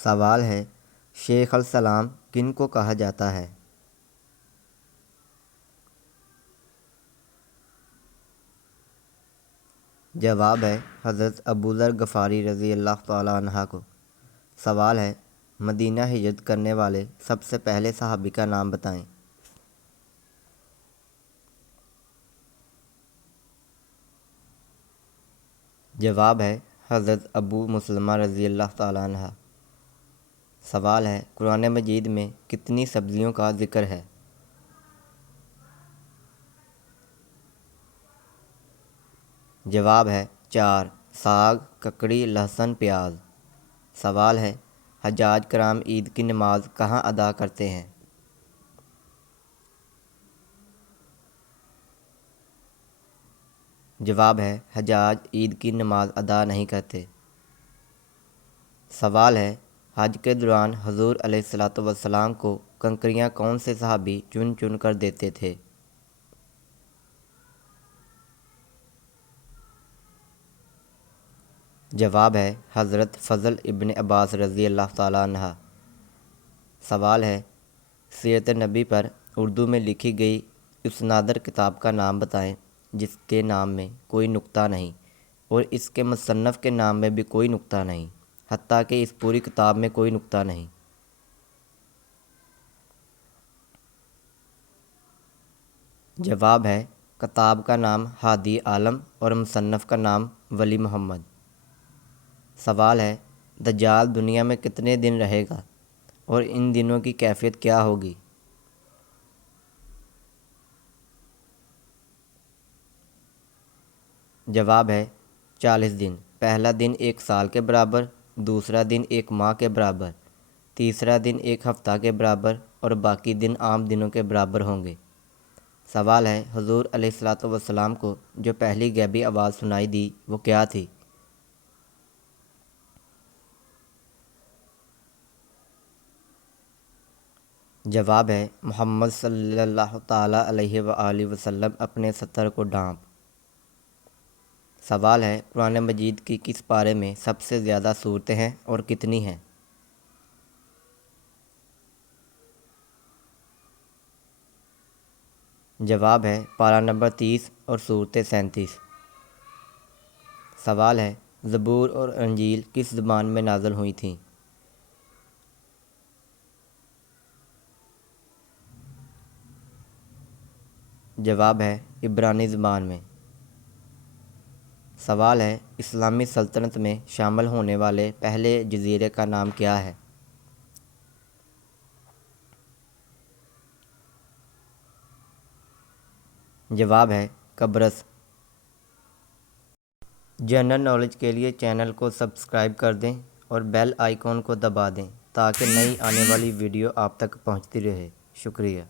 سوال ہے، شیخ السلام کن کو کہا جاتا ہے؟ جواب ہے حضرت ابو ذر غفاری رضی اللہ تعالیٰ عنہ کو۔ سوال ہے، مدینہ ہجرت کرنے والے سب سے پہلے صحابی کا نام بتائیں۔ جواب ہے حضرت ابو مسلمہ رضی اللہ تعالیٰ عنہ۔ سوال ہے، قرآن مجید میں کتنی سبزیوں کا ذکر ہے؟ جواب ہے 4، ساگ، ککڑی، لہسن، پیاز۔ سوال ہے، حجاج کرام عید کی نماز کہاں ادا کرتے ہیں؟ جواب ہے حجاج عید کی نماز ادا نہیں کرتے۔ سوال ہے، حج کے دوران حضور علیہ الصلوۃ والسلام کو کنکریاں کون سے صحابی چن چن کر دیتے تھے؟ جواب ہے حضرت فضل ابن عباس رضی اللہ تعالیٰ عنہ۔ سوال ہے، سیرت نبی پر اردو میں لکھی گئی اس نادر کتاب کا نام بتائیں جس کے نام میں کوئی نقطہ نہیں اور اس کے مصنف کے نام میں بھی کوئی نقطہ نہیں، حتیٰ کہ اس پوری کتاب میں کوئی نقطہ نہیں۔ جواب ہے کتاب کا نام ہادی عالم اور مصنف کا نام ولی محمد۔ سوال ہے، دجال دنیا میں کتنے دن رہے گا اور ان دنوں کی کیفیت کیا ہوگی؟ جواب ہے 40 دن۔ پہلا دن 1 سال کے برابر، دوسرا دن 1 ماہ کے برابر، تیسرا دن 1 ہفتہ کے برابر اور باقی دن عام دنوں کے برابر ہوں گے۔ سوال ہے، حضور علیہ الصلوۃ والسلام کو جو پہلی غیبی آواز سنائی دی وہ کیا تھی؟ جواب ہے محمد صلی اللہ تعالیٰ علیہ وآلہ وسلم اپنے ستر کو ڈھانپ۔ سوال ہے، قرآن مجید کی کس پارے میں سب سے زیادہ صورتیں ہیں اور کتنی ہیں؟ جواب ہے پارہ نمبر 30 اور صورتیں 37۔ سوال ہے، زبور اور انجیل کس زبان میں نازل ہوئی تھیں؟ جواب ہے عبرانی زبان میں۔ سوال ہے، اسلامی سلطنت میں شامل ہونے والے پہلے جزیرے کا نام کیا ہے؟ جواب ہے قبرص۔ جنرل نالج کے لیے چینل کو سبسکرائب کر دیں اور بیل آئیکن کو دبا دیں تاکہ نئی آنے والی ویڈیو آپ تک پہنچتی رہے۔ شکریہ۔